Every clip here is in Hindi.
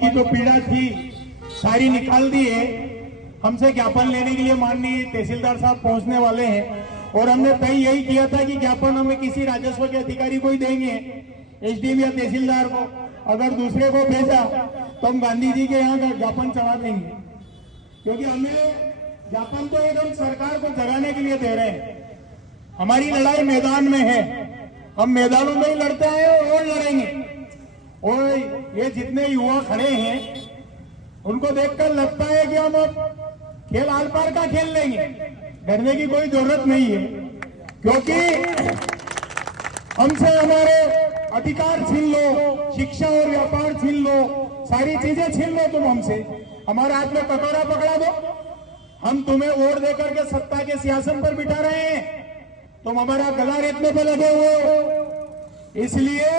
की जो पीड़ा थी सारी निकाल दी है। हमसे ज्ञापन लेने के लिए माननीय तहसीलदार साहब पहुंचने वाले हैं और हमने तय यही किया था कि ज्ञापन हमें किसी राजस्व के अधिकारी को ही देंगे, एसडीएम या तहसीलदार को। अगर दूसरे को भेजा तो हम गांधी जी के यहाँ का ज्ञापन चढ़ा देंगे, क्योंकि हमें ज्ञापन तो एकदम सरकार को जगाने के लिए दे रहे हैं। हमारी लड़ाई मैदान में है, हम मैदानों में ही लड़ते हैं और लड़ेंगे। और ये जितने युवा खड़े हैं उनको देखकर लगता है कि हम अब खेल आर पार का खेल लेंगे, डरने की कोई जरूरत नहीं है, क्योंकि हमसे हमारे अधिकार छीन लो, शिक्षा और व्यापार छीन लो, सारी चीजें छीन लो तुम हमसे, हमारे हाथ में कटोरा पकड़ा दो, हम तुम्हें वोट देकर के सत्ता के सिंहासन पर बिठा रहे हैं, तुम हमारा गला रेतने पे लगे हुए हो। इसलिए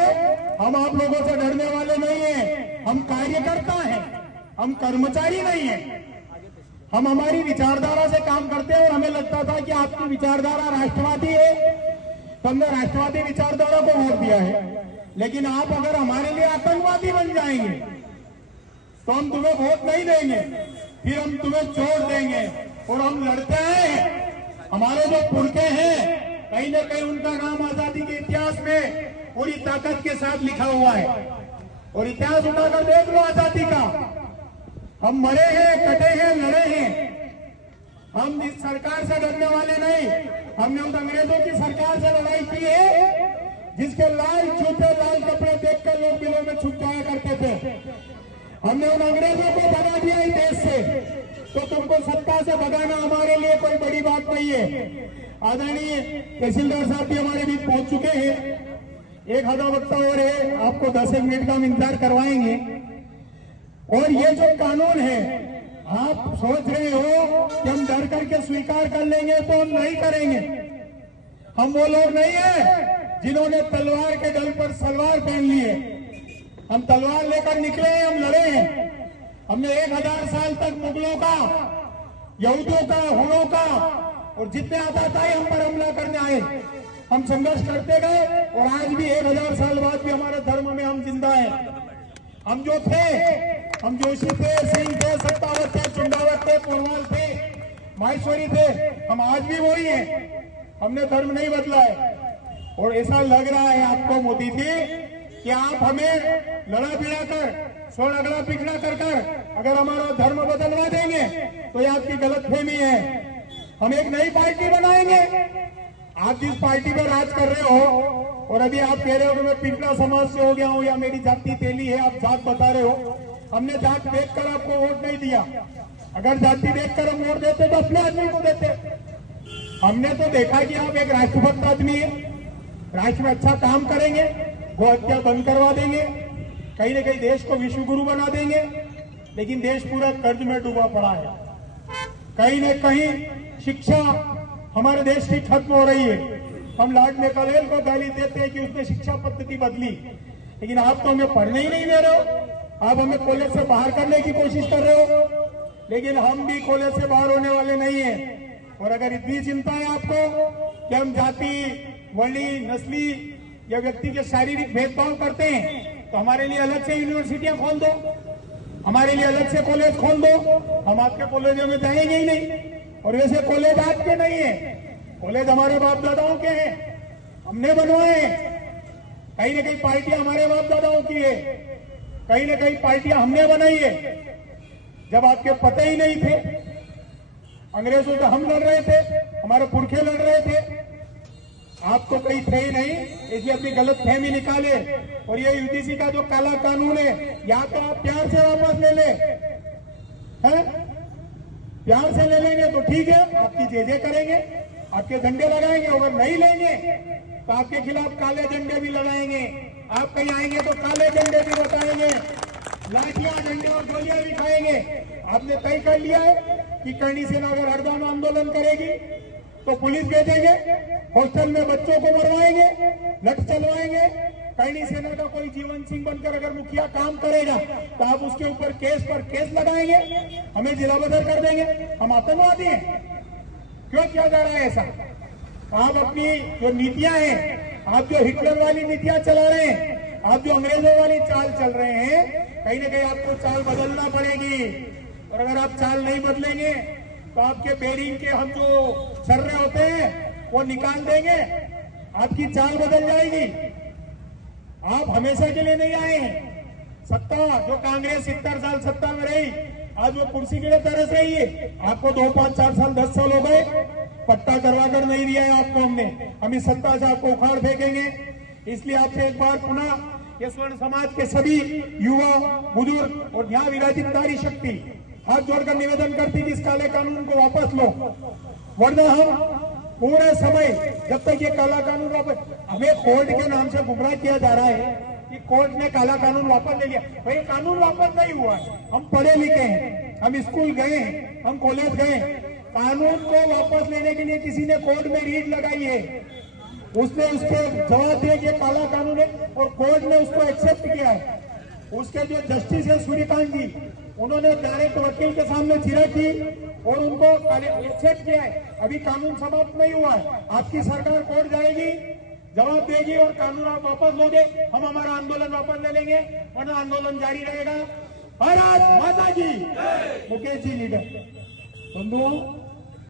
हम आप लोगों से डरने वाले नहीं हैं, हम कार्यकर्ता हैं, हम कर्मचारी नहीं हैं। हम हमारी विचारधारा से काम करते हैं और हमें लगता था कि आपकी विचारधारा राष्ट्रवादी है तो हमने राष्ट्रवादी विचारधारा को वोट दिया है, लेकिन आप अगर हमारे लिए आतंकवादी बन जाएंगे तो हम तुम्हें वोट नहीं देंगे, फिर हम तुम्हें छोड़ देंगे। और हम लड़ते हैं, हमारे जो पुरखे हैं कहीं न कहीं उनका नाम आजादी के इतिहास में पूरी ताकत के साथ लिखा हुआ है, और इतिहास उठाकर देख लो आजादी का। हम मरे हैं, कटे हैं, लड़े हैं, हम इस सरकार से डरने वाले नहीं। हमने उन अंग्रेजों की सरकार से लड़ाई की है जिसके लाल जूते लाल कपड़े देखकर लोग बिलों में छुप जाया करते थे। हमने उन अंग्रेजों को भगा दिया इस देश से, तो तुमको सत्ता से भगाना हमारे लिए कोई बड़ी बात नहीं है। आदरणीय तहसीलदार साहब भी हमारे बीच पहुंच चुके हैं, एक आधा वक्ता और है, आपको 10 मिनट का हम इंतजार करवाएंगे। और ये जो कानून है, आप सोच रहे हो कि हम डर करके स्वीकार कर लेंगे, तो हम नहीं करेंगे। हम वो लोग नहीं है जिन्होंने तलवार के गल पर सलवार पहन ली है। हम तलवार लेकर निकले हैं, हम लड़े हैं। हमने 1000 साल तक मुगलों का, यहूदियों का, हुनों का और जितने आतताई हम पर हमला करने आए, हम संघर्ष करते गए और आज भी 1000 साल बाद भी हमारे धर्म में हम जिंदा हैं। हम जो थे, हम जोशी थे, सिंह थे, सत्तावत थे, चुंडावत थे, पोरवाल थे, माहेश्वरी थे, हम आज भी वही हैं। हमने धर्म नहीं बदला है। और ऐसा लग रहा है आपको मोदी जी कि आप हमें लड़ा भिड़ा कर, सोड़ अगड़ा पिछड़ा कर अगर हमारा धर्म बदलवा देंगे तो ये आपकी गलतफहमी है। हम एक नई पार्टी बनाएंगे। आप जिस पार्टी में राज कर रहे हो और अभी आप कह रहे हो कि मैं पिछड़ा समाज से हो गया हूं या मेरी जाति तेली है, आप जात बता रहे हो। हमने जात देखकर आपको वोट नहीं दिया। अगर जाति देखकर हम वोट देते तो अपने आदमी को देते। हमने तो देखा कि आप एक राष्ट्रभक्त आदमी है, राष्ट्र में अच्छा काम करेंगे, गौ हत्या बंद करवा देंगे, कहीं न कहीं देश को विश्व गुरु बना देंगे, लेकिन देश पूरा कर्ज में डूबा पड़ा है। कहीं न कहीं शिक्षा हमारे देश की खत्म हो रही है। हम लॉर्ड मैकाले को गाली देते हैं कि उसने शिक्षा पद्धति बदली, लेकिन आप तो हमें पढ़ने ही नहीं दे रहे हो। आप हमें कॉलेज से बाहर करने की कोशिश कर रहे हो, लेकिन हम भी कॉलेज से बाहर होने वाले नहीं है। और अगर इतनी चिंता है आपको कि हम जाति, वर्णी, नस्ली या व्यक्ति के शारीरिक भेदभाव करते हैं, तो हमारे लिए अलग से यूनिवर्सिटियां खोल दो, हमारे लिए अलग से कॉलेज खोल दो। हम आपके कॉलेजों में जाएंगे ही नहीं। और वैसे कॉलेज आपके नहीं है, कॉलेज हमारे बाप दादाओं के हैं, हमने बनवाए हैं। कहीं न कहीं पार्टियां हमारे बाप दादाओं की है, कहीं न कहीं पार्टियां हमने बनाई है। जब आपके पता ही नहीं थे, अंग्रेजों से हम लड़ रहे थे, हमारे पुरखे लड़ रहे थे, आप तो कहीं थे ही नहीं, इसलिए अपनी गलत फहमी निकाले। और ये यूजीसी का जो काला कानून है, या तो आप प्यार से वापस ले ले, हैं? प्यार से ले लेंगे तो ठीक है, आपकी जय करेंगे, आपके झंडे लगाएंगे। अगर नहीं लेंगे तो आपके खिलाफ काले झंडे भी लगाएंगे। आप कहीं आएंगे तो काले झंडे भी बताएंगे, लाठियां, डंडे और गोलियां भी खाएंगे। आपने तय कर लिया है कि करणी सेना अगर हरदम आंदोलन करेगी तो पुलिस भेजेंगे, हॉस्टल में बच्चों को मरवाएंगे, लठ चलवाएंगे। करणी सेना का कोई जीवन सिंह बनकर अगर मुखिया काम करेगा तो आप उसके ऊपर केस पर केस लगाएंगे, हमें जिला बदल कर देंगे। हम आतंकवादी हैं? क्यों किया जा रहा है ऐसा? आप अपनी जो नीतियां हैं, आप जो हिटलर वाली नीतियां चला रहे हैं, आप जो अंग्रेजों वाली चाल चल रहे हैं, कहीं ना कहीं आपको चाल बदलना पड़ेगी। और अगर आप चाल नहीं बदलेंगे तो आपके बेरिंग के हम जो छर्रे होते हैं वो निकाल देंगे, आपकी चाल बदल जाएगी। आप हमेशा के लिए नहीं आए हैं। सत्ता जो कांग्रेस 70 साल सत्ता में रही, आज वो कुर्सी के लिए तरस रही है। आपको 2, 5, 4 साल 10 साल हो गए, पट्टा करवा कर नहीं दिया है आपको हमने। हम इस सत्ता से आपको उखाड़ फेंकेंगे। इसलिए आपसे एक बार पुनः ये स्वर्ण समाज के सभी युवा, बुजुर्ग और यहाँ विराजित नारी शक्ति हाथ जोड़कर निवेदन करती कि इस काले कानून को वापस लो, वरना हम पूरे समय जब तक ये काला कानून वापस, हमें कोर्ट के नाम से गुमराह किया जा रहा है कि कोर्ट ने काला कानून वापस ले लिया। भाई कानून वापस नहीं हुआ है। हम पढ़े लिखे हैं, हम स्कूल गए हैं, हम कॉलेज गए। कानून को वापस लेने के लिए किसी ने कोर्ट में रीट लगाई है, उसने उसके जवाब दिया कि काला कानून है और कोर्ट ने उसको एक्सेप्ट किया है। उसके जो जस्टिस है सूर्यकांत जी, उन्होंने डायरेक्ट वकील के सामने चिरा की और उनको एक्सेप्ट किया है। अभी कानून समाप्त नहीं हुआ है। आपकी सरकार कोर्ट जाएगी, जवाब देगी और कानून आप वापस लोगे, हम हमारा आंदोलन वापस ले लेंगे, वरना आंदोलन जारी रहेगा। भारत माता की। मुकेश जी लीडर बंधुओं,